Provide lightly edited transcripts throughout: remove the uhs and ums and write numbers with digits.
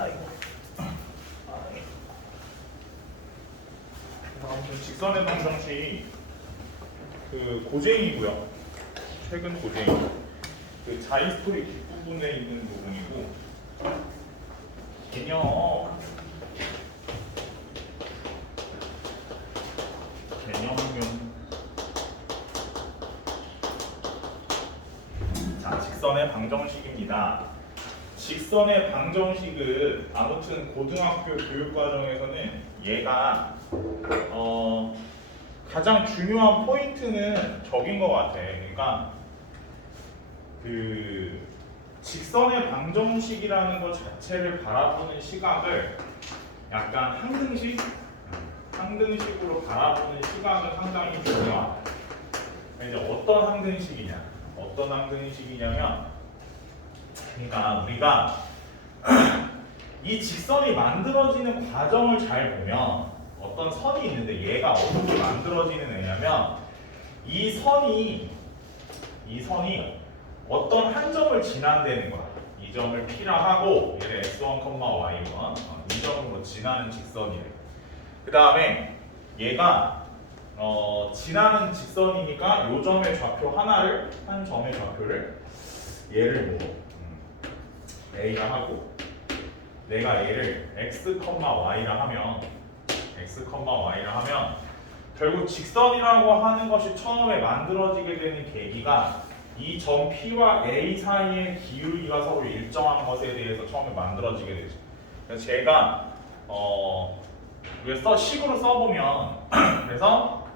아이고. 아무튼 직선의 방정식 그 고쟁이고요. 최근 고쟁이. 그 자이스토리 뒷부분에 있는 부분이고 개념. 자, 직선의 방정식입니다. 직선의 방정식은 아무튼 고등학교 교육과정에서는 얘가 가장 중요한 포인트는 저긴 것 같아. 그러니까 그 직선의 방정식이라는 것 자체를 바라보는 시각을 약간 항등식으로 바라보는 시각은 상당히 중요하다. 이제 어떤 항등식이냐면, 그러니까 우리가 이 직선이 만들어지는 과정을 잘 보면 어떤 선이 있는데 얘가 어떻게 만들어지는 애냐면 이 선이 어떤 한 점을 지난다는 거야. 이 점을 P라 하고 얘를 x1, y1 이 점으로 지나는 직선이래. 그 다음에 얘가 지나는 직선이니까 요 점의 좌표 하나를 한 점의 좌표를 얘를 뭐 A라 하고 내가 얘를 x, y라 하면 결국 직선이라고 하는 것이 처음에 만들어지게 되는 계기가 이 점 P와 A 사이의 기울기가 서로 일정한 것에 대해서 처음에 만들어지게 되죠. 그래서 제가 식으로 써보면 그래서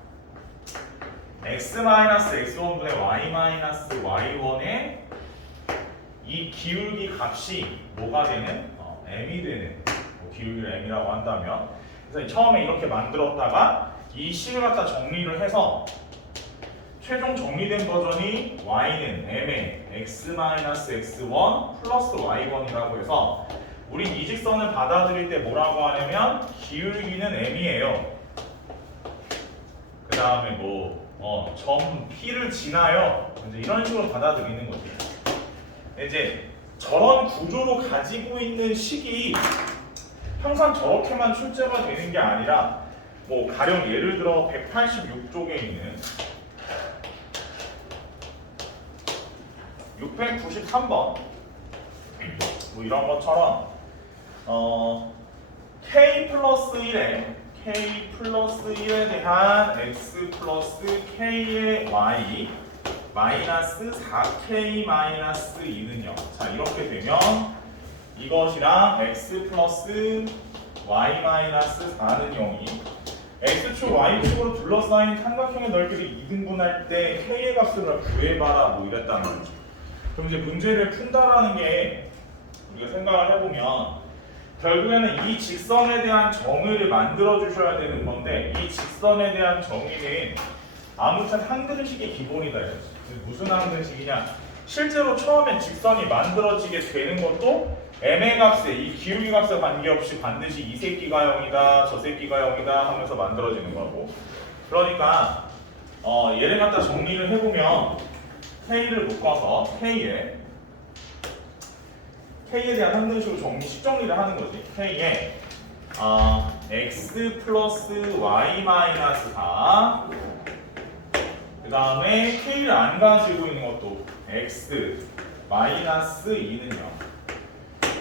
x-x1분의 y-y1의 이 기울기 값이 뭐가 되는? m이 되는 기울기를 m이라고 한다면 그래서 처음에 이렇게 만들었다가 이 식을 갖다 정리를 해서 최종 정리된 버전이 y는 m의 x-x1 플러스 y1이라고 해서 우린 이 직선을 받아들일 때 뭐라고 하냐면 기울기는 m이에요. 그 다음에 점 P를 지나요. 이제 이런 식으로 받아들이는 거지. 이제 저런 구조로 가지고 있는 식이 항상 저렇게만 출제가 되는 게 아니라 가령 예를 들어 186쪽에 있는 693번 이런 것처럼 K 플러스 1에 대한 X 플러스 K의 Y 마이너스 4K 마이너스 2는 0. 자, 이렇게 되면 이것이랑 X 플러스 Y 마이너스 4는 0이 X축, Y축으로 둘러싸인 삼각형의 넓이를 2등분할 때 K의 값을 구해봐라 이랬다는 거죠. 그럼 이제 문제를 푼다라는 게 우리가 생각을 해보면 결국에는 이 직선에 대한 정의를 만들어 주셔야 되는 건데 이 직선에 대한 정의는 아무튼 항등식이 기본이다 이거지. 무슨 항등식이냐? 실제로 처음에 직선이 만들어지게 되는 것도 m의 값에 이 기울기 값에 관계없이 반드시 이 새끼가 0이다 저 새끼가 0이다 하면서 만들어지는 거고 그러니까 얘를 갖다 정리를 해보면 K를 묶어서 K에 대한 항등식으로 식정리를 하는 거지. K에 X 플러스 Y 마이너스 4 그 다음에 K를 안 가지고 있는 것도 X 마이너스 2는 0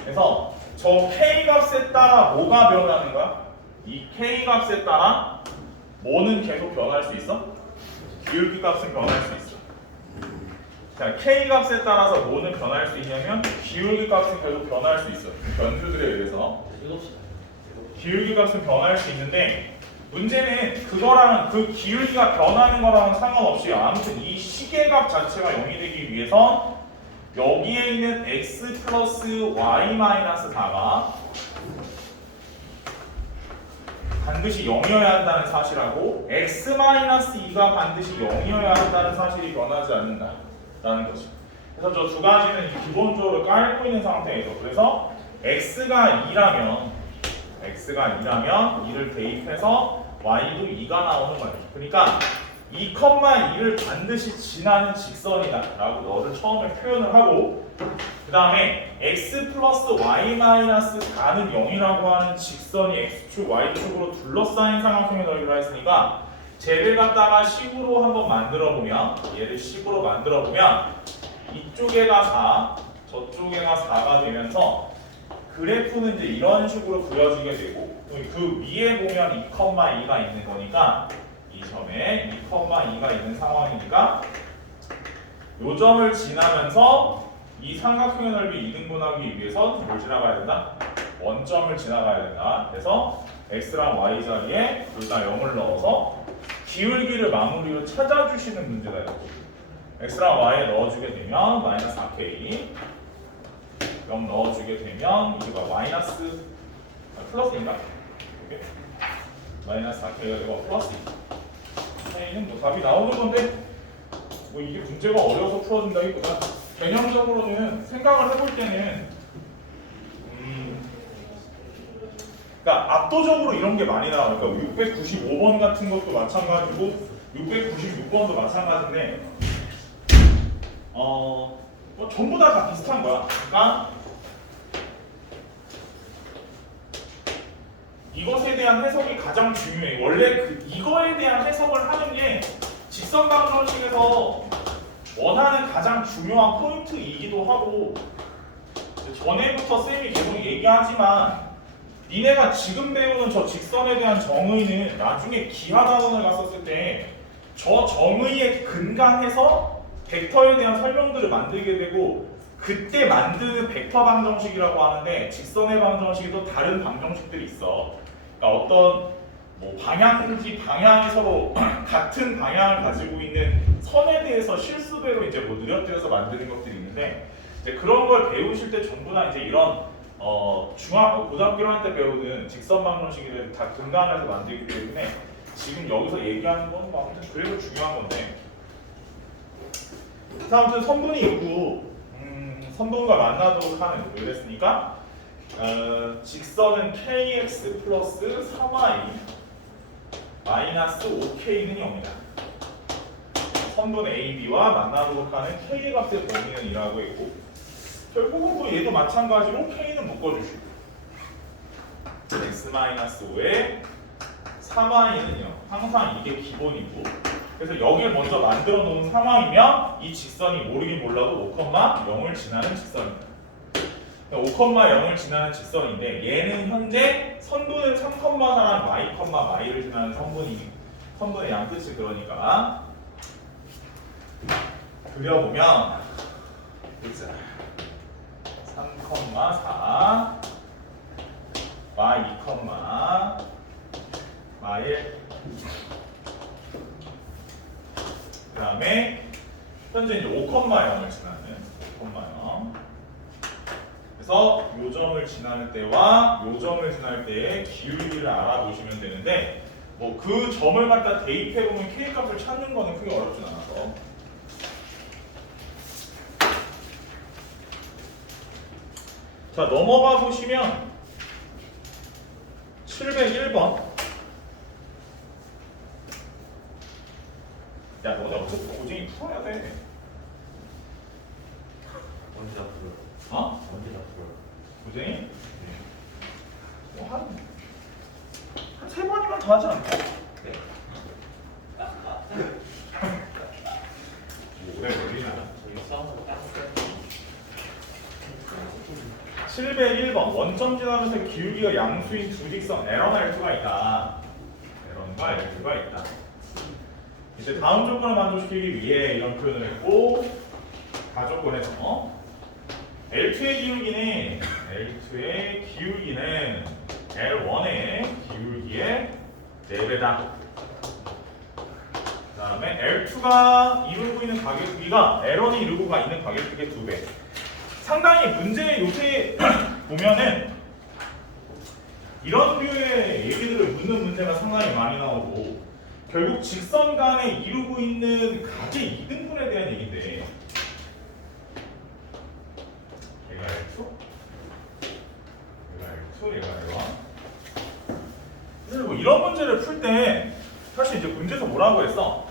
그래서 저 K 값에 따라 뭐가 변하는 거야? 이 K 값에 따라 뭐는 계속 변할 수 있어? 기울기 값은 변할 수 있어. 자, K 값에 따라서 뭐는 변할 수 있냐면 기울기 값은 계속 변할 수 있어. 변수들에 의해서 기울기 값은 변할 수 있는데 문제는 그거랑 그 기울기가 변하는 거랑은 상관없이 아무튼 이 식의 값 자체가 0이 되기 위해서 여기에 있는 x 플러스 y 마이너스 4가 반드시 0이어야 한다는 사실하고 x 마이너스 2가 반드시 0이어야 한다는 사실이 변하지 않는다라는 거죠. 그래서 저 두 가지는 기본적으로 깔고 있는 상태에서 그래서 x가 2라면 2를 대입해서 y도 2가 나오는 거예요. 그러니까 2,2를 반드시 지나는 직선이다 라고 너를 처음에 표현을 하고 그 다음에 x 플러스 y 마이너스 4는 0이라고 하는 직선이 x축, y축으로 둘러싸인 삼각형의 넓이라 했으니까 쟤를 갖다가 식으로 한번 만들어 보면, 얘를 식으로 만들어 보면 이쪽에가 4, 저쪽에가 4가 되면서 그래프는 이제 이런 식으로 그려지게 되고, 그 위에 보면 2,2가 있는 거니까 이 점에 2,2가 있는 상황이니까 요 점을 지나면서 이 삼각형의 넓이 2등분하기 위해선 뭘 지나가야 된다? 원점을 지나가야 된다. 그래서 x랑 y 자리에 둘 다 0을 넣어서 기울기를 마무리로 찾아주시는 문제다. 이거. x랑 y에 넣어주게 되면 마이너스 4k 0 넣어주게 되면 이게 마이너스 플러스인가? 이렇게 마이너스 4k가 되고 플러스 2k는 뭐 답이 나오는 건데 뭐 이게 문제가 어려워서 풀어준다기보다 개념적으로는 생각을 해볼 때는 그러니까 압도적으로 이런 게 많이 나와요. 그러니까 695번 같은 것도 마찬가지고 696번도 마찬가지인데 뭐 전부 다 비슷한 거야. 그러니까 이것에 대한 해석이 가장 중요해. 원래 이거에 대한 해석을 하는 게 직선 방정식에서 원하는 가장 중요한 포인트이기도 하고, 전에부터 쌤이 계속 얘기하지만 니네가 지금 배우는 저 직선에 대한 정의는 나중에 기하다원을 갔었을 때 저 정의에 근간해서 벡터에 대한 설명들을 만들게 되고, 그때 만드는 벡터 방정식이라고 하는데 직선의 방정식이 또 다른 방정식들이 있어. 그러니까 어떤 뭐 방향인지 방향이 서로 같은 방향을 가지고 있는 선에 대해서 실수배로 이제 뭐 느려뜨려서 만드는 것들이 있는데, 이제 그런 걸 배우실 때 전부 다 이제 이런 고등학교 1학년 때 배우는 직선 방정식을 다 근간해서 만들기 때문에 지금 여기서 얘기하는 건 뭐 아무튼 그래도 중요한 건데, 아무튼 선분이 있고 선분과 만나도록 하는 이랬으니까 직선은 kx 플러스 3y 마이너스 5k는 0이다. 선분 AB와 만나도록 하는 k의 값의 범위는 이라고 했고, 결국은 또 얘도 마찬가지로 k는 묶어주시고 x-5에 3y는 0. 항상 이게 기본이고, 그래서 여기를 먼저 만들어 놓은 상황이면 이 직선이 모르긴 몰라도 5,0을 지나는 직선입니다. 5,0을 지나는 직선인데 얘는 현재 선분은 3,4랑 y,y를 지나는 선분의 양 뜻이 그러니까 그려보면 3,4 y, 2,1 그 다음에 현재 이제 5,0을 지나는 5,0 그래서 요 점을 지나는 때와 요 점을 지날 때의 기울기를 알아보시면 되는데, 뭐 그 점을 갖다 대입해 보면 k 값을 찾는 거는 크게 어렵진 않아서. 자, 넘어가 보시면 701번. 야, 너네 어차피 고쟁이 풀어야 돼. 언제 다 풀어요? 어? 언제 다 풀어요? 고쟁이? 뭐 한 3번이면 더 하지 않나? 네. 오래 걸리나? 저희 싸움을 딱 701번. 원점 지나면서 기울기가 양수인 두 직선 L1과 L2가 있다. L1과 L2가 있다. 이제 다음 조건을 만족시키기 위해 이런 표현을 했고, 가조건에서 L2의 기울기는 L1의 기울기의 4배다. 그 다음에 L2가 이루고 있는 가격비가 L1이 이루고 있는 가격비의 2배. 상당히 문제의 요새 보면은 이런 류의 얘기들을 묻는 문제가 상당히 많이 나오고, 결국 직선 간에 이루고 있는 각의 이등분에 대한 얘기인데, 얘가 L2, 얘가 L1. 그래서 뭐 이런 문제를 풀 때 사실 이제 문제에서 뭐라고 했어?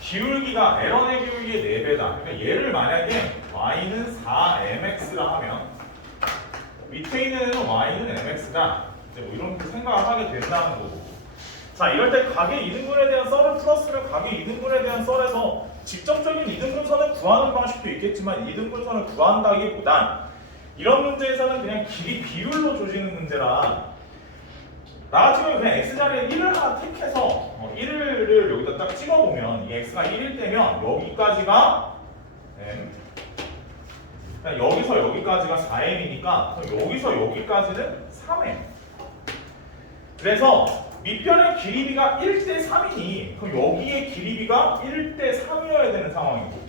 기울기가 L1의 기울기의 4배다. 그러니까 얘를 만약에 y는 4mx라 하면 밑에 있는 y는 mx다. 이제 뭐 이런 생각을 하게 된다는 거고. 자, 이럴 때 각의 이등분에 대한 썰을 풀었으면 각의 이등분에 대한 썰에서 직접적인 이등분선을 구하는 방식도 있겠지만 이등분선을 구한다기보단 이런 문제에서는 그냥 길이 비율로 조지는 문제라 나 같은 경우는 그냥 x자리에 1을 하나 택해서 1을 여기다 딱 찍어보면 이 x가 1일 때면 여기까지가 그냥 여기서 여기까지가 4m이니까 여기서 여기까지는 3m. 그래서 밑변의 길이비가 1대 3이니 그럼 여기의 길이비가 1대 3이어야 되는 상황이고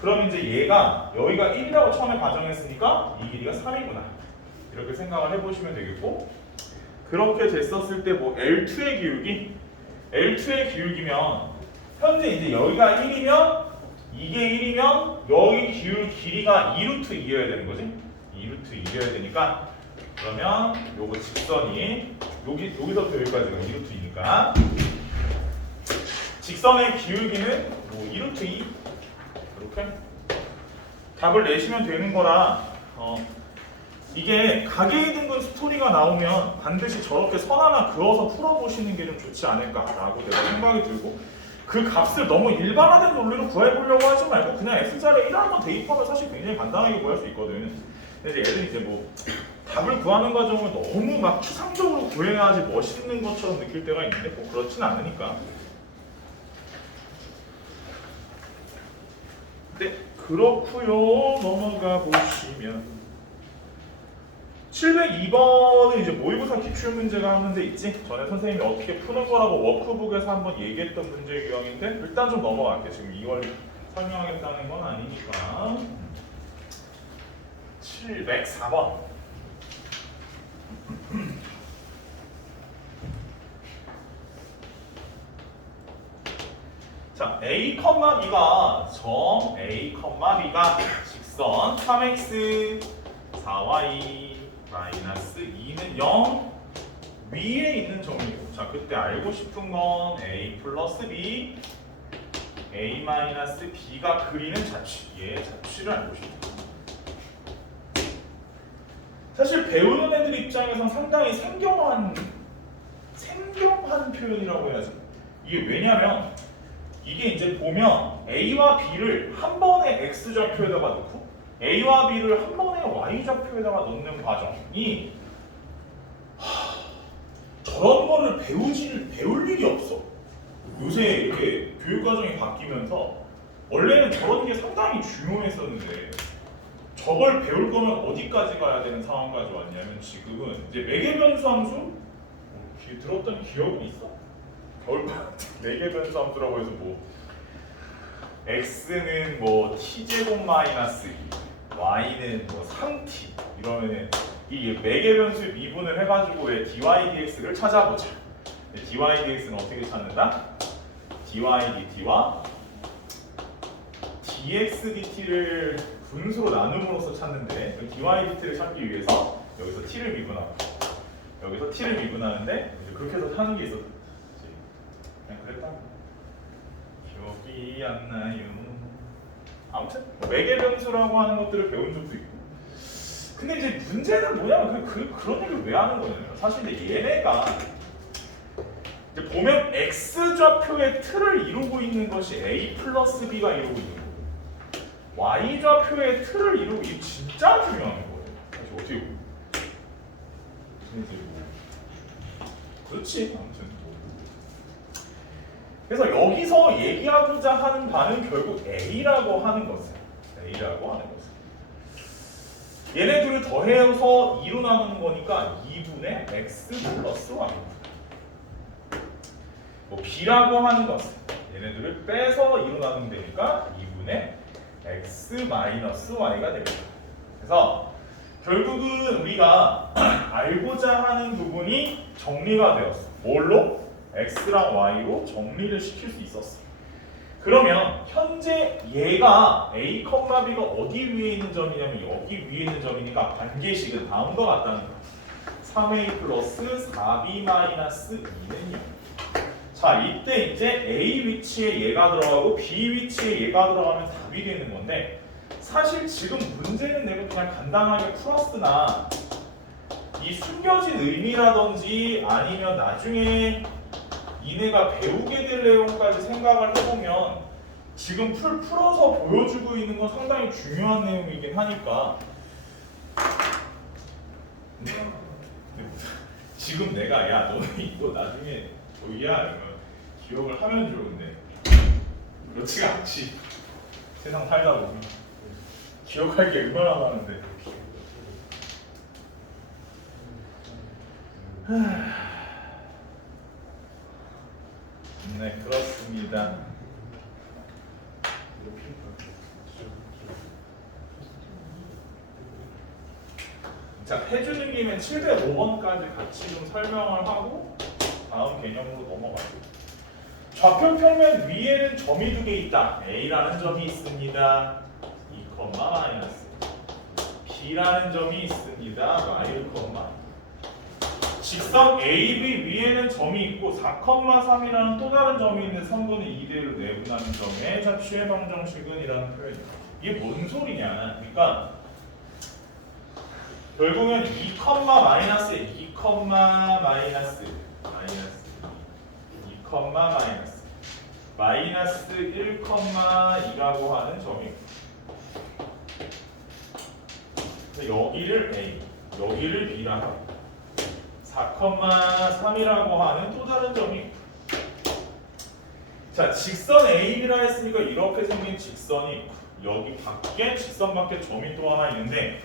그럼 이제 얘가 여기가 1이라고 처음에 가정했으니까 이 길이가 3이구나 이렇게 생각을 해보시면 되겠고 그렇게 됐었을 때 뭐 L2의 기울기면 현재 이제 여기가 1이면 이게 1이면 여기 길이가 2루트 2여야 되는 거지 2루트 2여야 되니까 그러면 요거 직선이 여기서부터 여기까지가 2루트 2니까 직선의 기울기는 뭐 2루트 2 이렇게 답을 내시면 되는 거라 이게 각의 이등분 스토리가 나오면 반드시 저렇게 선 하나 그어서 풀어보시는 게 좀 좋지 않을까라고 내가 생각이 들고 그 값을 너무 일반화된 논리로 구해보려고 하지 말고 그냥 x자리에 1을 한번 대입하면 사실 굉장히 간단하게 구할 수 있거든. 근데 이제 애들이 이제 뭐 답을 구하는 과정을 너무 막 추상적으로 구해야지 멋있는 것처럼 느낄 때가 있는데 꼭 그렇진 않으니까. 네, 그렇고요. 넘어가 보시면 702번은 이제 모의고사 기출 문제가 한 문제 있지? 전에 선생님이 어떻게 푸는 거라고 워크북에서 한번 얘기했던 문제 유형인데 일단 좀 넘어갈게. 지금 이걸 설명하겠다는 건 아니니까. 704번. 자, A, B가 정 A, B가 직선 3x 4y 마이너스 2는 0 위에 있는 점이고 자 그때 알고 싶은 건 A 플러스 B A 마이너스 B가 그리는 자취 얘 자취를 알고 싶다. 사실 배우는 애들 입장에선 상당히 생경한 표현이라고 해야지. 이게 왜냐면 이게 이제 보면 A와 B를 한 번에 X좌표에다가 넣고 A와 B를 한 번에 Y좌표에다가 넣는 과정이 저런 거를 배울 일이 없어. 요새 이렇게 교육과정이 바뀌면서 원래는 저런 게 상당히 중요했었는데 저걸 배울 거면 어디까지 가야 되는 상황까지 왔냐면 지금은 이제 매개변수 함수 들었던 기억은 있어? 겨울방학 때 매개변수 함수라고 해서 뭐 x는 뭐 t제곱 마이너스 2 y는 뭐 3t 이러면은 이 매개변수 미분을 해가지고 왜 dy dx를 찾아보자. dy dx는 어떻게 찾는다? dy dt와 dx dt를 분수로 나눔으로써 찾는데 dy dt를 찾기 위해서 여기서 t를 미분하고 여기서 t를 미분하는데 그렇게 해서 하는 게 있었지. 그냥 그랬다. 기억이 안 나요. 아무튼 매개변수라고 하는 것들을 배운 적도 있고. 근데 이제 문제는 뭐냐면 그런 얘기를 왜 하는 거냐면 사실 이제 얘네가 이제 보면 x좌표의 틀을 이루고 있는 것이 a 플러스 b가 이루고 있는 거고 y좌표의 틀을 이루고 이게 진짜 중요한 거예요. 사실 어떻게 보면. 그렇지. 아무튼. 그래서 여기서 얘기하고자 하는 바는 결국 A라고 하는 것은 얘네 둘을 더해서 2로 나누는 거니까 2분의 x 플러스 y 뭐 B라고 하는 것은 얘네들을 빼서 2로 나누면 되니까 2분의 x 마이너스 y가 됩니다. 그래서 결국은 우리가 알고자 하는 부분이 정리가 되었어. 뭘로? x랑 y로 정리를 시킬 수 있었어. 그러면 현재 얘가 a, b가 어디 위에 있는 점이냐면 여기 위에 있는 점이니까 관계식은 다음과 같다는 거야. 3a 플러스 4b 마이너스 2는 0. 자, 이때 이제 a 위치에 얘가 들어가고 b 위치에 얘가 들어가면 답이 되는 건데 사실 지금 문제는 내가 그냥 간단하게 풀었으나 이 숨겨진 의미라든지 아니면 나중에 이내가 배우게 될 내용까지 생각을 해보면 지금 풀어서 보여주고 있는 건 상당히 중요한 내용이긴 하니까 지금 내가 야 너는 이거 나중에 저기야 이러면 기억을 하면 좋은데 그렇지가 않지. 세상 살다 보면 기억할 게 얼마나 많은데. 네, 그렇습니다. 자, 해주는 김에 705번까지 같이 좀 설명을 하고 다음 개념으로 넘어가죠. 좌표 평면 위에는 점이 두 개 있다. A라는 점이 있습니다. 2, 마이너스 B라는 점이 있습니다. 1, 직선 AB 위에는 점이 있고 4,3이라는 또 다른 점이 있는데 선분을 2대1로 내분하는 점의 좌표의 방정식은이라는 표현입니다. 이게 뭔 소리냐? 그러니까 결국은 2, 마이너스 2, 마이너스 1,2라고 하는 점이 있고 여기를 A, 여기를 B라 하고 4,3이라고 하는 또 다른 점이 있고 자, 직선 AB라 했으니까 이렇게 생긴 직선이 있고 여기 밖에 직선 밖에 점이 또 하나 있는데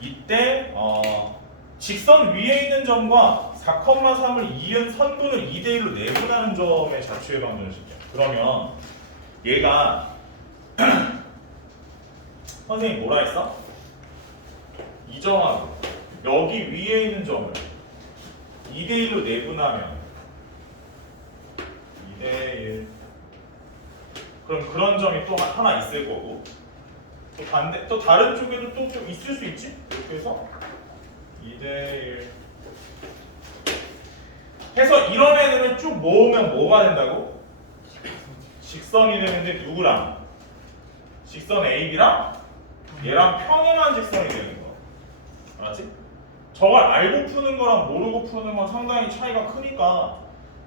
이때 직선 위에 있는 점과 4,3을 이은 선분을 2대1로 내분하는 점의 좌표의 방정식이야. 그러면 얘가 선생님 뭐라 했어? 이 점하고 여기 위에 있는 점을 2대1로 내분하면 2대1 그럼 그런 점이 또 하나 있을 거고 또 반대 또 다른 쪽에도 또 좀 있을 수 있지? 이렇게 해서 2대1 해서 이런 애들을 쭉 모으면 뭐가 된다고? 직선이 되는데 누구랑? 직선 AB랑 얘랑 평행한 직선이 되는 거 알았지? 저걸 알고 푸는 거랑 모르고 푸는 건 상당히 차이가 크니까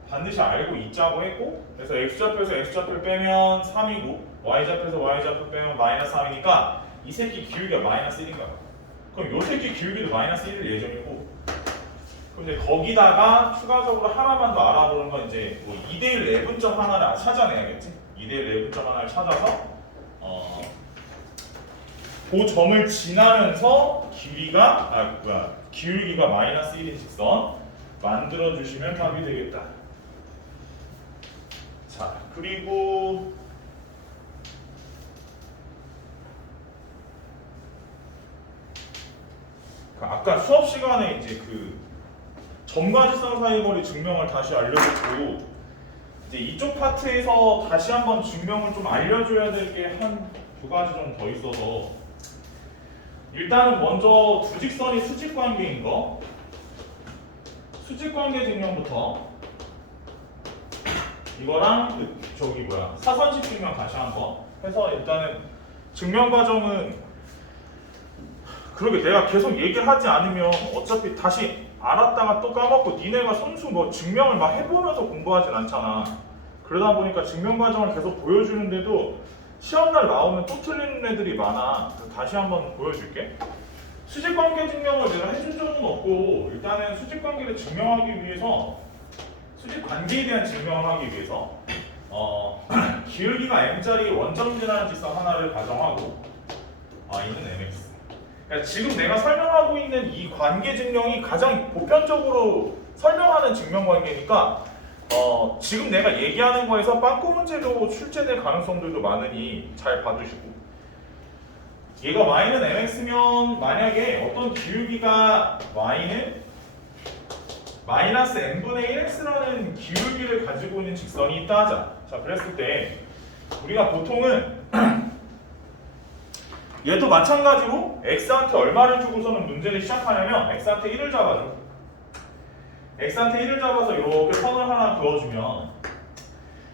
반드시 알고 있자고 했고 그래서 x좌표에서 x좌표를 빼면 3이고 y좌표에서 y좌표 빼면 마이너스 3이니까 이 새끼 기울기가 마이너스 1인가 봐. 그럼 요 새끼 기울기도 마이너스 1일 예정이고 그럼 이제 거기다가 추가적으로 하나만 더 알아보는 건 이제 뭐 2대1 내분점 하나를 찾아내야겠지? 2대1 내분점 하나를 찾아서 그 점을 지나면서 기울기가 마이너스 1인 직선 만들어 주시면 답이 되겠다. 자, 그리고 아까 수업 시간에 이제 그 점과 직선 사이 거리 증명을 다시 알려줬고 이제 이쪽 파트에서 다시 한번 증명을 좀 알려줘야 될 게 한 두 가지 좀 더 있어서 일단은 먼저 두 직선이 수직 관계인 거 수직 관계 증명부터 이거랑 사선식 증명 다시 한번 해서 일단은 증명 과정은 그러게 내가 계속 얘기를 하지 않으면 어차피 다시 알았다가 또 까먹고 니네가 손수 뭐 증명을 막 해보면서 공부하진 않잖아. 그러다 보니까 증명 과정을 계속 보여주는데도 시험날 나오면 또 틀리는 애들이 많아. 그래서 다시 한번 보여줄게. 수직관계 증명을 내가 해준 적은 없고 일단은 수직관계를 증명하기 위해서 수직관계에 대한 증명을 하기 위해서 기울기가 m짜리 원점 지나는 직선 하나를 가정하고 이는 mx 그러니까 지금 내가 설명하고 있는 이 관계 증명이 가장 보편적으로 설명하는 증명 관계니까 지금 내가 얘기하는 거에서 빵꾸 문제로 출제될 가능성들도 많으니 잘 봐주시고 얘가 y는 mx면 만약에 어떤 기울기가 y는 마이너스 n분의 1x라는 기울기를 가지고 있는 직선이 있다 하자. 자, 그랬을 때 우리가 보통은 얘도 마찬가지로 x한테 얼마를 주고서는 문제를 시작하냐면 x한테 1을 잡아줘. x한테 1을 잡아서 이렇게 선을 하나 그어주면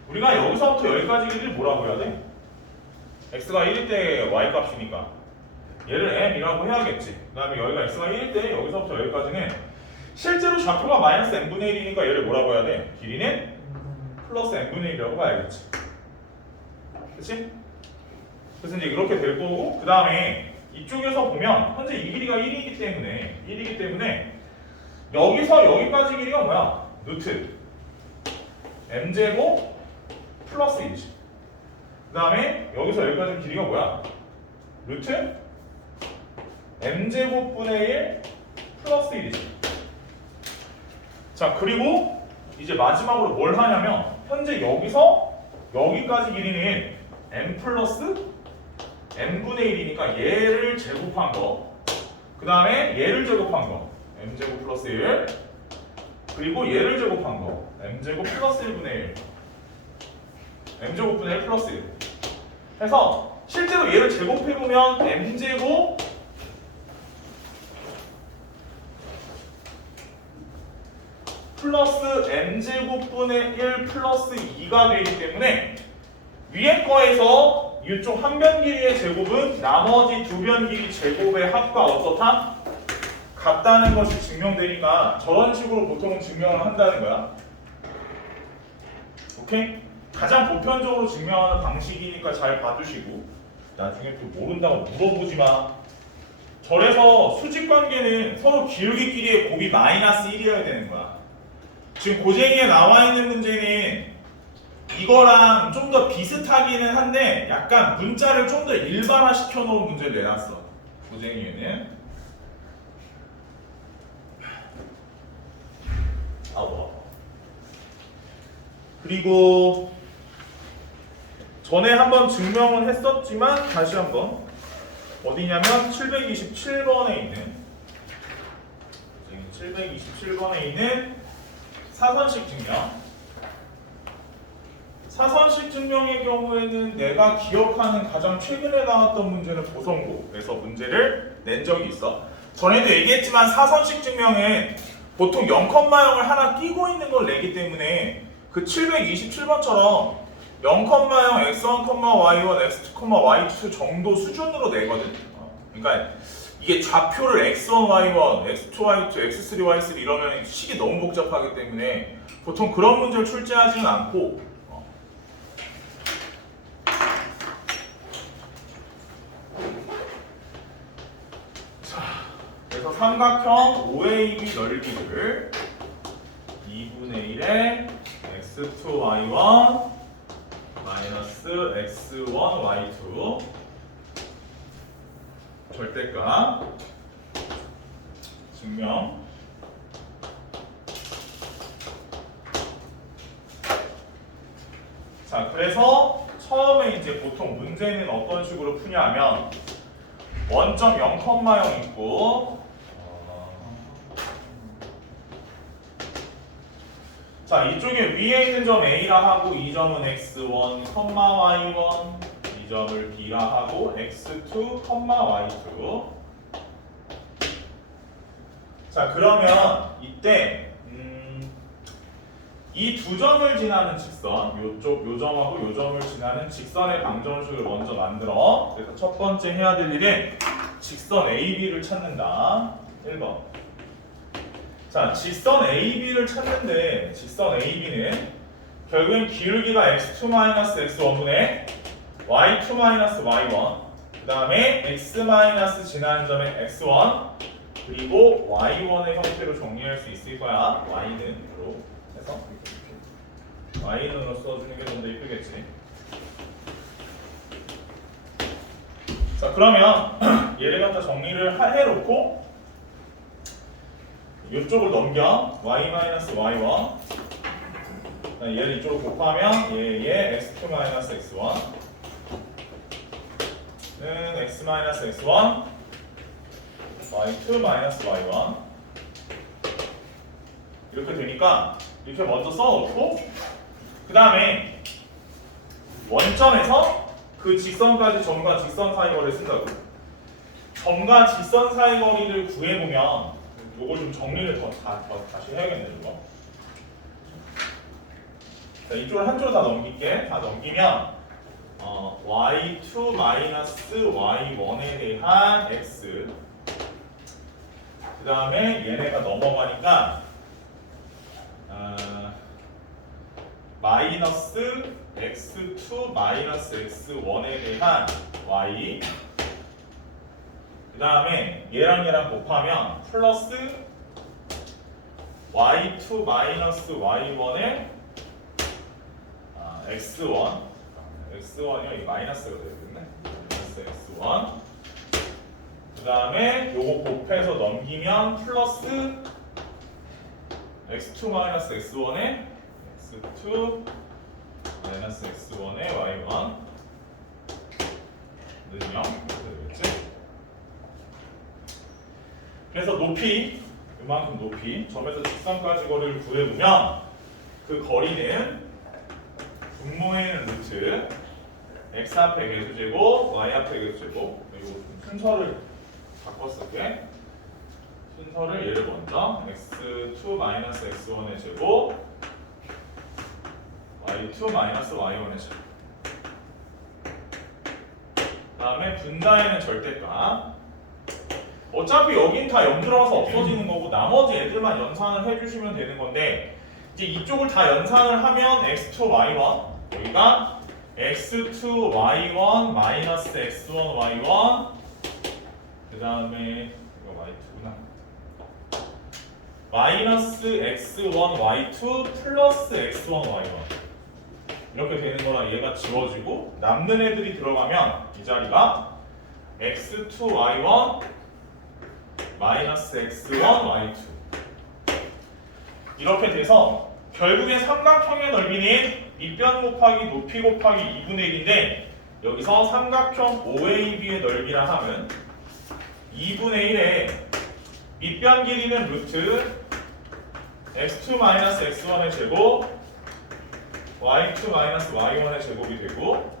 우리가 여기서부터 여기까지 1을 뭐라고 해야 돼? x가 1일 때 y 값이니까 얘를 m이라고 해야겠지. 그 다음에 여기가 x가 1일 때 여기서부터 여기까지는 실제로 좌표가 마이너스 n분의 1이니까 얘를 뭐라고 해야 돼? 길이는 플러스 n분의 1이라고 봐야겠지. 그치? 그래서 이제 이렇게 될 거고, 그 다음에 이쪽에서 보면 현재 이 길이가 1이기 때문에 여기서 여기까지 길이가 뭐야? 루트 m제곱 플러스 1이지. 그 다음에 여기서 여기까지 길이가 뭐야? 루트 m제곱분의 1 플러스 1이지. 자, 그리고 이제 마지막으로 뭘 하냐면 현재 여기서 여기까지 길이는 m 플러스 n분의 1이니까 얘를 제곱한 거, 그 다음에 얘를 제곱한 거 m제곱 플러스 1, 그리고 얘를 제곱한 거 m제곱 플러스 1분의 1, m제곱분의 1 플러스 1 해서 실제로 얘를 제곱해보면 m제곱 플러스 m제곱분의 1 플러스 2가 되기 때문에 위에 거에서 이쪽 한 변 길이의 제곱은 나머지 두 변 길이 제곱의 합과 어떻다? 같다는 것이 증명되니까 저런 식으로 보통은 증명을 한다는 거야. 오케이? 가장 보편적으로 증명하는 방식이니까 잘 봐주시고, 나중에 또 모른다고 물어보지 마. 절에서 수직관계는 서로 기울기끼리의 곱이 마이너스 1이어야 되는 거야. 지금 고쟁이에 나와 있는 문제는 이거랑 좀 더 비슷하기는 한데 약간 문자를 좀 더 일반화 시켜 놓은 문제를 내놨어. 고쟁이에는. 그리고 전에 한번 증명을 했었지만 다시 한번 어디냐면 727번에 있는 727번에 있는 사선식 증명. 사선식 증명의 경우에는 내가 기억하는 가장 최근에 나왔던 문제는 보성고에서 문제를 낸 적이 있어. 전에도 얘기했지만 사선식 증명은 보통 0,0을 하나 끼고 있는 걸 내기 때문에 그 727번처럼 0,0 x1, y1, x2, y2 정도 수준으로 내거든. 그러니까 이게 좌표를 x1, y1, x2, y2, x3, y3 이러면 식이 너무 복잡하기 때문에 보통 그런 문제를 출제하지는 않고, 그래서 삼각형 OAB 넓이를 2분의 1에 x2y1 마이너스 x1y2 절대값 증명. 자, 그래서 처음에 이제 보통 문제는 어떤 식으로 푸냐면 원점 0,0 있고, 자, 이쪽에 위에 있는 점 A라 하고 이 점은 x1, y1, 이 점을 B라 하고 x2, y2. 자, 그러면 이때 이 두 점을 지나는 직선, 요쪽 요 점하고 요 점을 지나는 직선의 방정식을 먼저 만들어. 그래서 첫 번째 해야 될 일은 직선 AB를 찾는다. 1번. 자, 직선 AB를 찾는데 직선 AB는 결국엔 기울기가 x2-x1분의 y2-y1, 그 다음에 x- 지나는 점의 x1, 그리고 y1의 형태로 정리할 수 있을 거야. y는으로 해서 y는으로 써주는 게 좀 더 이쁘겠지. 자, 그러면 얘를 갖다 정리를 해놓고 이쪽을 넘겨 y-y1, 얘를 이쪽으로 곱하면 얘의 x2-x1는 x-x1 y2-y1 이렇게 되니까 이렇게 먼저 써놓고, 그 다음에 원점에서 그 직선까지 점과 직선 사이 거리를 쓴다고. 점과 직선 사이 거리를 구해보면 요걸 좀 정리를 다시 해야겠네, 이거. 자, 이쪽을 한쪽으로 다 넘길게. 다 넘기면 y2 마이너스 y1에 대한 x 그 다음에 얘네가 넘어가니까 마이너스 x2 마이너스 x1에 대한 y 그 다음에 얘랑 곱하면 플러스 y2 마이너스 y1에 x1 x1이요? 이 마이너스가 되겠네. 마이너스 x1 그 다음에 요거 곱해서 넘기면 플러스 x2 마이너스 x1에 x2 마이너스 x1에 y1 는 0 되겠지? 그래서 높이 이만큼 높이 점에서 직선까지 거리를 구해보면 그 거리는 분모에 있는 루트 x 앞에 개수제곱 y 앞에 개수제곱 그리고 순서를 바꿨을게 순서를 얘를 먼저 x2 마이너스 x1의 제곱 y2 마이너스 y1의 제곱 그 다음에 분자에는 절대값 어차피 여긴 다 염들어서 없어지는 거고 나머지 애들만 연산을 해주시면 되는 건데 이제 이쪽을 다 연산을 하면 x2 y1 여기가 x2 y1 마이너스 x1 y1 그 다음에 이거 y2구나 마이너스 x1 y2 플러스 x1 y1 이렇게 되는 거라 얘가 지워지고 남는 애들이 들어가면 이 자리가 x2 y1 마이너스 x1 y2 이렇게 돼서 결국엔 삼각형의 넓이는 밑변 곱하기 높이 곱하기 2분의 1인데 여기서 삼각형 OAB의 넓이라 하면 2분의 1에 밑변 길이는 루트 x2 마이너스 x1의 제곱 y2 마이너스 y1의 제곱이 되고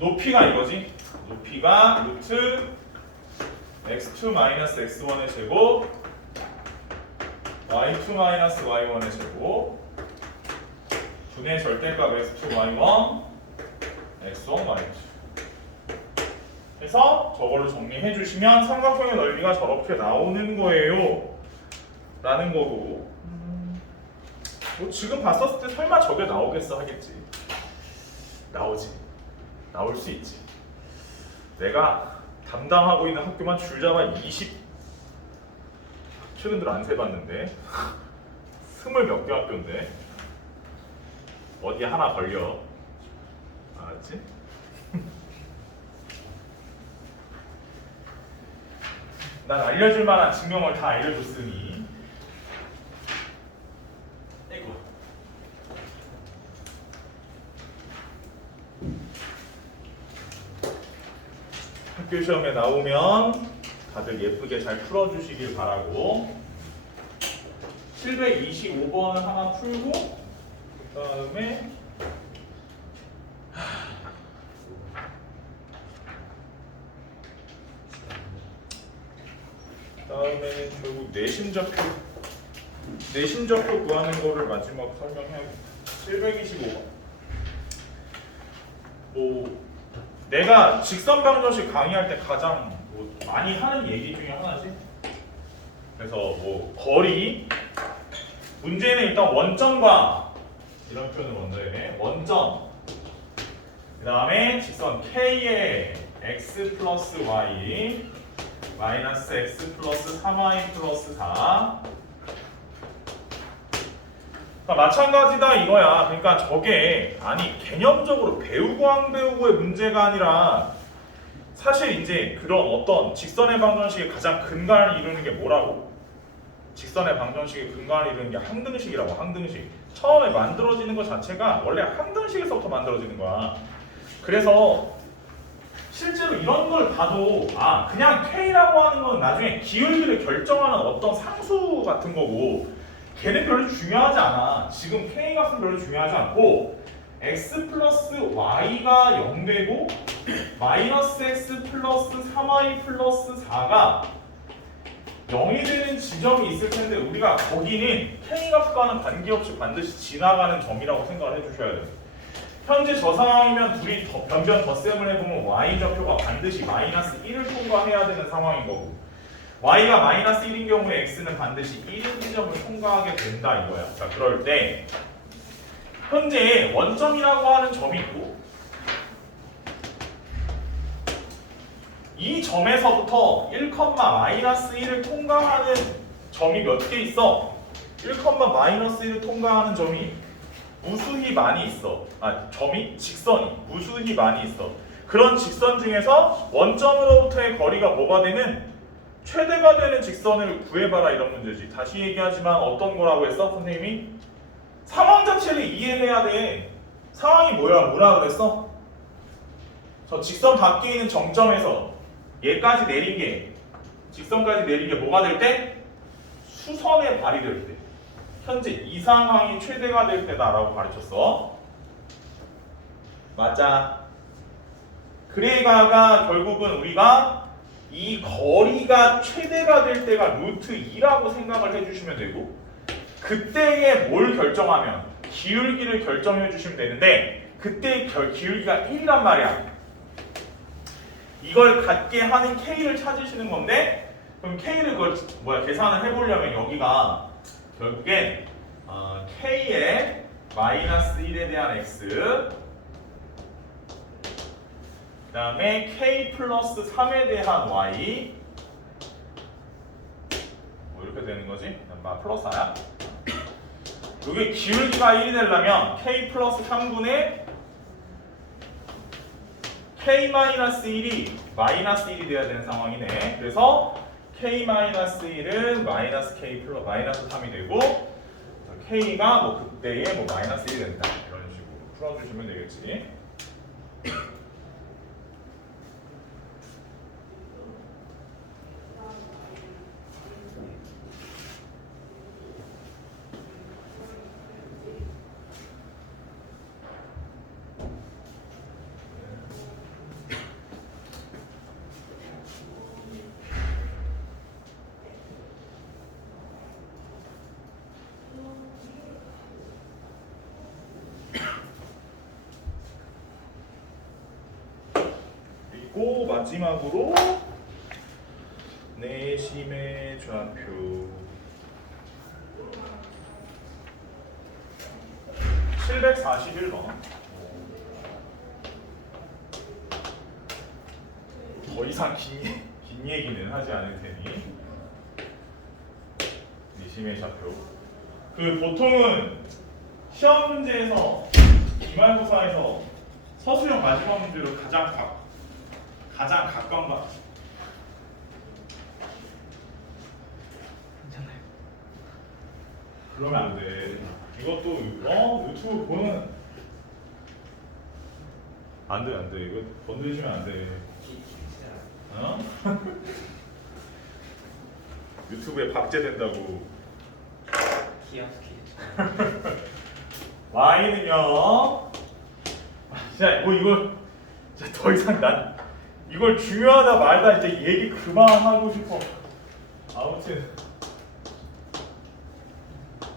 높이가 이거지 높이가 루트 x2 마이너스 x1의 제곱 y2 마이너스 y1의 제곱 분의 절대값 x2 y1 x1 y2 그래서 저걸로 정리해 주시면 삼각형의 넓이가 저렇게 나오는 거예요 라는 거고 뭐 지금 봤었을 때 설마 저게 나오겠어 하겠지 나오지 나올 수 있지 내가 담당하고 있는 학교만 줄잡아 20 최근 들어 안 세봤는데 20몇 개 학교인데 어디 하나 걸려 알았지? 난 알려줄 만한 증명을 다 알려줬으니 아이고 학교 시험에 나오면 다들 예쁘게 잘 풀어주시길 바라고 725번 하나 풀고 그 다음에 결국 내신적표 구하는 거를 마지막 설명해야겠다. 725번 뭐 내가 직선 방정식 강의할 때 가장 뭐 많이 하는 얘기 중에 하나지. 그래서 뭐 거리 문제는 일단 원점과 이런 표현을 먼저 해. 원점 그 다음에 직선 K의 x 플러스 y 마이너스 x 플러스 3y 플러스 4 그러니까 마찬가지다 이거야. 그러니까 저게 아니 개념적으로 배우고 안 배우고의 문제가 아니라 사실 이제 그런 어떤 직선의 방정식의 가장 근간을 이루는 게 뭐라고? 직선의 방정식의 근간을 이루는 게 항등식이라고. 항등식 처음에 만들어지는 것 자체가 원래 항등식에서부터 만들어지는 거야. 그래서 실제로 이런 걸 봐도 아 그냥 K라고 하는 건 나중에 기울기를 결정하는 어떤 상수 같은 거고 걔는 별로 중요하지 않아. 지금 K 값은 별로 중요하지 않고 x 플러스 y가 0되고 마이너스 x 플러스 3y 플러스 4가 0이 되는 지점이 있을 텐데 우리가 거기는 K 값과는 관계없이 반드시 지나가는 점이라고 생각을 해주셔야 돼요. 현재 저 상황이면 둘이 변변 덧셈을 해보면 y 좌표가 반드시 마이너스 1을 통과해야 되는 상황인 거고 y가 마이너스 1인 경우에 x는 반드시 1인 지점을 통과하게 된다 이거야. 자 그럴 때 현재 원점이라고 하는 점이 있고 이 점에서부터 1,-1을 통과하는 점이 몇 개 있어? 1,-1을 통과하는 점이 무수히 많이 있어. 점이 직선이 무수히 많이 있어. 그런 직선 중에서 원점으로부터의 거리가 뭐가 되는 최대가 되는 직선을 구해봐라 이런 문제지. 다시 얘기하지만 어떤 거라고 했어? 선생님이 상황 자체를 이해해야 돼. 상황이 뭐라 그랬어? 저 직선 밖에 있는 정점에서 얘까지 내린 게 직선까지 내린 게 뭐가 될 때? 수선의 발이 될 때. 현재 이 상황이 최대가 될 때다라고 가르쳤어. 맞아. 그래가가 결국은 우리가 이 거리가 최대가 될 때가 루트 2라고 생각을 해주시면 되고 그때에 뭘 결정하면 기울기를 결정해 주시면 되는데 그때 기울기가 1이란 말이야. 이걸 갖게 하는 K를 찾으시는 건데 그럼 K를 계산을 해보려면 여기가 결국엔 K의 마이너스 1에 대한 X 그 다음에 K 플러스 3에 대한 Y 뭐 이렇게 되는 거지? 플러스야. 이게 기울기가 1이 되려면 K 플러스 3분의 K 마이너스 1이 마이너스 1이 돼야 되는 상황이네. 그래서 K 마이너스 1은 마이너스 K 플러스 마이너스 3이 되고 K가 뭐 그때에 뭐 마이너스 1이 된다. 이런 식으로 풀어주시면 되겠지. 그리고 마지막으로 내심의 좌표 741번. 더 이상 긴 얘기는 하지 않을 테니 내심의 좌표. 그 보통은 시험 문제에서 기말고사에서 서술형 마지막 문제로 가장 가까운 거. 괜찮아요. 그러면 안 돼. 이것도 유튜브 보는 안 돼. 이거 건드리시면 안 돼. 어? 유튜브에 박제된다고. 키어스키. Y는요. 진짜 뭐 이걸 진짜 더 이상 난 이걸 중요하다 말다 이제 얘기 그만하고 싶어. 아무튼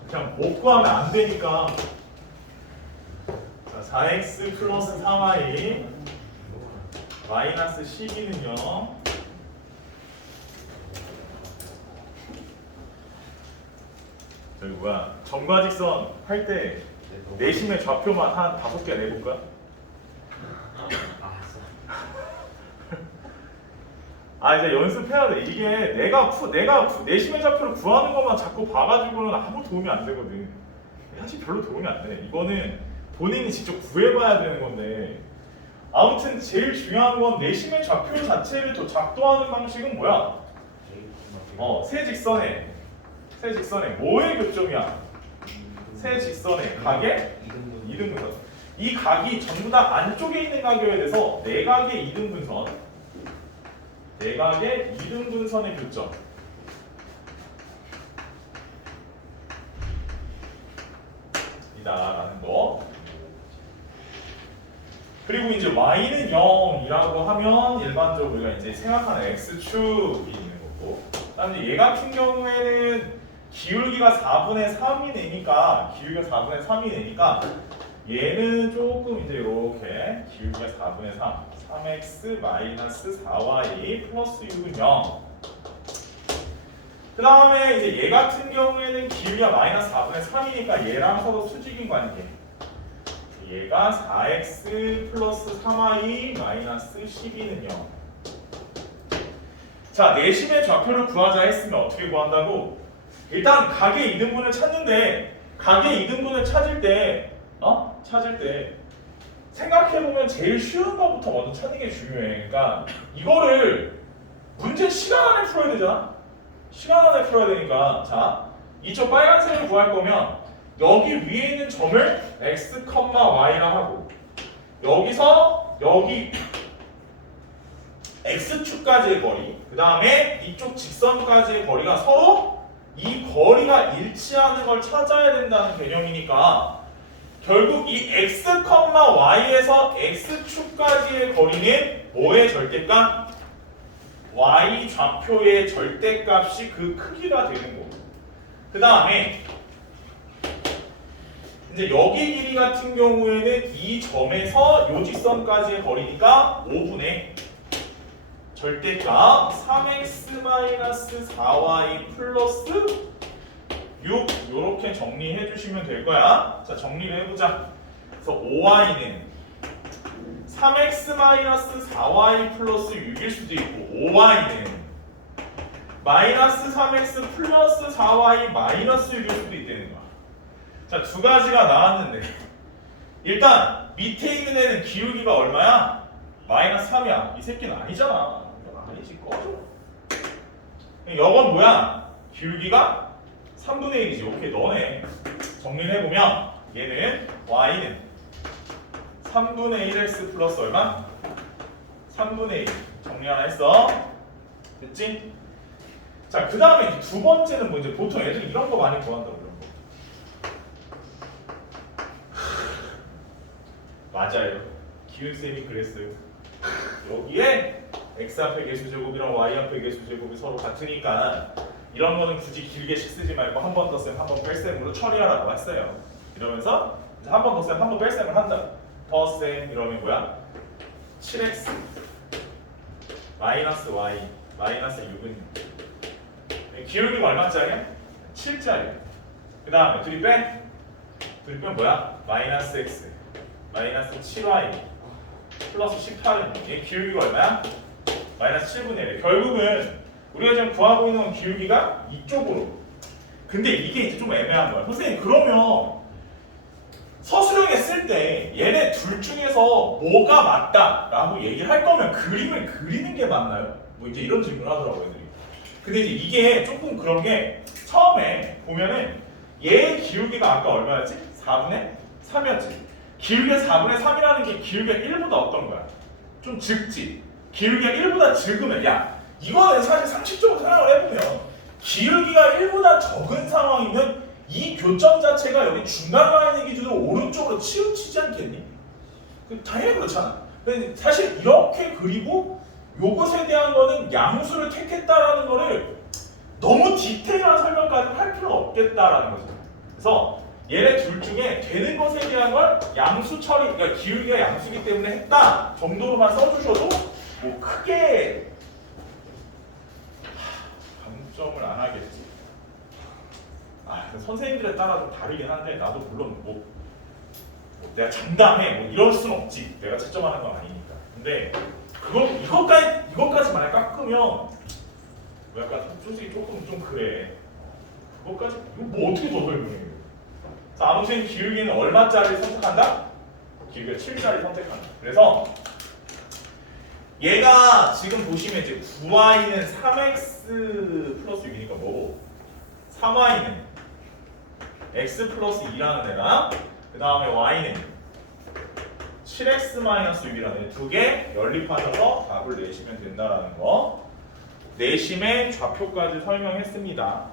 그냥 못 구하면 안 되니까. 자, 4x 플러스 3y 마이너스 12는요. 저기 뭐야 점과직선 할 때 내심의 좌표만 한 5개 내볼까? 이제 연습해야 돼. 이게 내가 내심의 좌표를 구하는 것만 자꾸 봐가지고는 아무 도움이 안 되거든. 사실 별로 도움이 안 돼. 이거는 본인이 직접 구해봐야 되는 건데. 아무튼 제일 중요한 건 내심의 좌표 자체를 또 작동하는 방식은 뭐야? 세 직선에 뭐의 교점이야? 세 직선의 각의 이등분선. 이 각이 전부 다 안쪽에 있는 각이어야 돼서 내각의 이등분선. 내각의 이등분선의 교점. 이다라는 거. 그리고 이제 y는 0이라고 하면 일반적으로 우리가 이제 생각하는 x축이 있는 거고. 그다음에 얘 같은 경우에는 기울기가 4분의 3이 내니까 얘는 조금 이제 이렇게 기울기가 4분의 3 3x 마이너스 4y 플러스 6은 0. 그 다음에 이제 얘 같은 경우에는 기울기가 마이너스 4분의 3이니까 얘랑 서로 수직인 관계. 얘가 4x 플러스 3y 마이너스 12는 0. 자, 내심의 좌표를 구하자 했으면 어떻게 구한다고? 일단 각의 이등분을 찾는데 각의 이등분을 찾을 때 생각해보면 제일 쉬운 것부터 먼저 찾는 게 중요해. 그러니까 이거를 문제 시간 안에 풀어야 되잖아. 시간 안에 풀어야 되니까 자, 이쪽 빨간색을 구할 거면 여기 위에 있는 점을 x, y라 하고 여기서 여기 x축까지의 거리 그 다음에 이쪽 직선까지의 거리가 서로 이 거리가 일치하는 걸 찾아야 된다는 개념이니까 결국 이 x, y에서 x축까지의 거리는 뭐의 절대값? y 좌표의 절대값이 그 크기가 되는 거고 그 다음에 이제 여기 길이 같은 경우에는 이 점에서 요 직선까지의 거리니까 5분의 절대값 3x-4y 플러스 6 이렇게 정리해 주시면 될 거야. 자, 정리를 해보자. 그래서 5y는 3x-4y 플러스 6일 수도 있고 5y는 마이너스 3x 플러스 4y 마이너스 6일 수도 있다는 거야. 자, 두 가지가 나왔는데 일단 밑에 있는 애는 기울기가 얼마야? 마이너스 3이야. 이 새끼는 아니잖아. 이건 아니지. 꺼져. 이건 뭐야? 기울기가 3분의 1이지. 오케이, 너네. 정리를 해보면 얘는 y는 3분의 1x 플러스 얼마? 3분의 1. 정리 하나 했어. 됐지? 자, 그 다음에 두 번째는 뭐 이제 보통 애들이 이런 거 많이 구한다고. 맞아요. 기울쌤이 그랬어요. 여기에 x 앞에 개수제곱이랑 y 앞에 개수제곱이 서로 같으니까 이런 거는 굳이 길게씩 쓰지 말고 한 번 더 쌤, 한 번 뺄셈으로 처리하라고 했어요. 이러면서 한 번 더 쌤, 한 번 뺄셈을 한다. 더 쌤 이러면 뭐야? 7x 마이너스 y 마이너스 6은 기울기가 얼마짜리야? 7짜리. 그 다음에 둘이 빼? 둘이 빼면 뭐야? 마이너스 x 마이너스 7y 플러스 18은 얘 기울기가 얼마야? 마이너스 7분의 1. 결국은 우리가 지금 구하고 있는 건 기울기가 이쪽으로. 근데 이게 이제 좀 애매한 거야. 선생님 그러면 서술형에 쓸 때 얘네 둘 중에서 뭐가 맞다라고 얘기를 할 거면 그림을 그리는 게 맞나요? 뭐 이제 이런 질문을 하더라고요 애들이. 근데 이제 이게 조금 그런 게 처음에 보면은 얘 기울기가 아까 얼마였지? 4분의 3이었지. 기울기가 4분의 3이라는 게 기울기가 1보다 어떤 거야? 좀 적지. 기울기가 1보다 적으면 야 이거는 사실 상식적으로 생각을 해보면 기울기가 1보다 적은 상황이면 이 교점 자체가 여기 중간 라인의 기준으로 오른쪽으로 치우치지 않겠니? 당연히 그렇잖아. 근데 사실 이렇게 그리고 요것에 대한 거는 양수를 택했다라는 거를 너무 디테일한 설명까지 할 필요가 없겠다라는 거죠. 그래서 얘네 둘 중에 되는 것에 대한 걸 양수 처리, 그러니까 기울기가 양수기 때문에 했다 정도로만 써주셔도 뭐 크게 강점을 안 하겠지. 선생님들에 따라 좀 다르긴 한데 나도 물론 뭐 내가 장담해 뭐 이럴 순 없지. 내가 채점하는 건 아니니까. 근데 이것까지 만약 깎으면 뭐 약간 솔직히 조금 좀 그래. 그것까지 이거 뭐 어떻게 더 설명해? 자, 아무튼 기울기는 얼마짜리를 선택한다? 기울기가 7짜리 선택한다. 그래서 얘가 지금 보시면 이제 9y는 3x 플러스 6이니까 뭐고 3y는 x 플러스 2라는 애랑 그 다음에 y는 7x 마이너스 6이라는 애 두 개 연립하셔서 답을 내시면 된다라는 거. 내심의 좌표까지 설명했습니다.